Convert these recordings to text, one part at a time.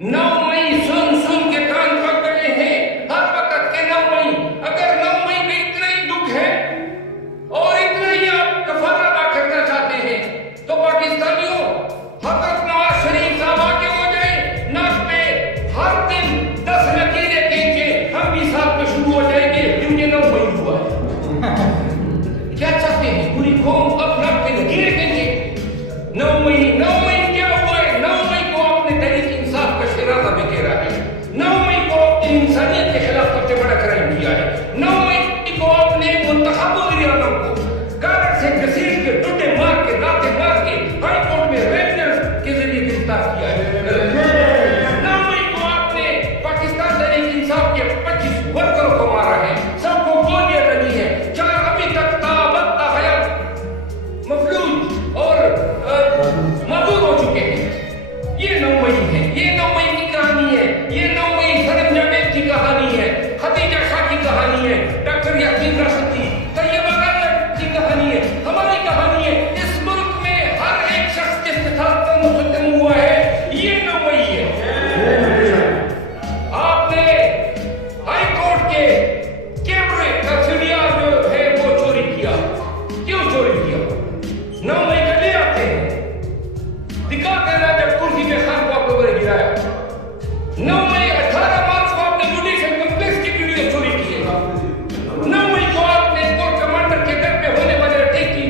9 मई सुन सुन के कान पक गए हैं हर वक्त के 9 मई। अगर 9 मई में इतना ही दुख है और इतना ही आप कफारा अदा करना चाहते हैं तो पाकिस्तानियों हजरत नवाज शरीफ साहब आगे हो जाए, नाक पे हर दिन 10 लकीरें खींचे, हम भी साथ में शुरू हो जाएंगे क्योंकि 9 मई हुआ है। क्या चाहते हैं पूरी कौम अपना पे लकीरें खींचे? 9 मई क्या हुआ है? 9 मई को आपने तहरीक इंसाफ का शिराजा बिखेरा है। 9 मई को आपने इंसानियत के खिलाफ सबसे बड़ा क्राइम किया है। 9 मई को आपने मुंतखब वज़ीर-ए-आज़म को कारत से घसीट के टुटे मार के दांते मार के हाई कोर्ट में रेफरेंस के जरिए गिरफ्तार किया है। 9 मई को आपने पाकिस्तान तहरीक इंसाफ के 25 वर्करों को मारा है, सबको गोलियां लगी है, 4 अभी तक ताबत हयात मफलूज और मौजूद हो चुके हैं। ये 9 मई है, ये 9 मई की कहानी है, ये 9 मई सनम जावेद की कहानी है, खदीजा शाह की कहानी है, डॉक्टर यासीन राशिदी, तैयबा गालिब की कहानी है, हमारी कहानी है। इस मुल्क में हर एक शख्स जिसके साथ मुकदम हुआ है, ये 9 मई है। आपने हाई कोर्ट के कैमरे का सीढ़ियां जो है वो चोरी किया। क्यों चोरी किया? 9 मई का ले आते हैं, दिखा देना जब कुर्सी पे खान को आप लोगों ने गिराया। 9 मई 18 मार्च को आपने जुडिशियल कॉम्प्लेक्स की वीडियो चोरी की है। 9 मई को आपने कोर्ट कमांडर के घर पे होने वाले अटैक की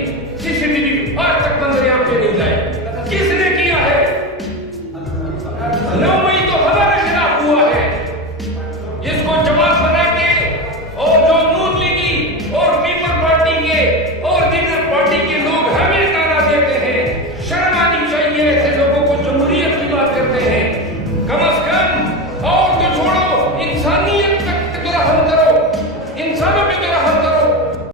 सीसीटीवी आज तक मंजर आम पे नहीं लाए। किसने किया है? 9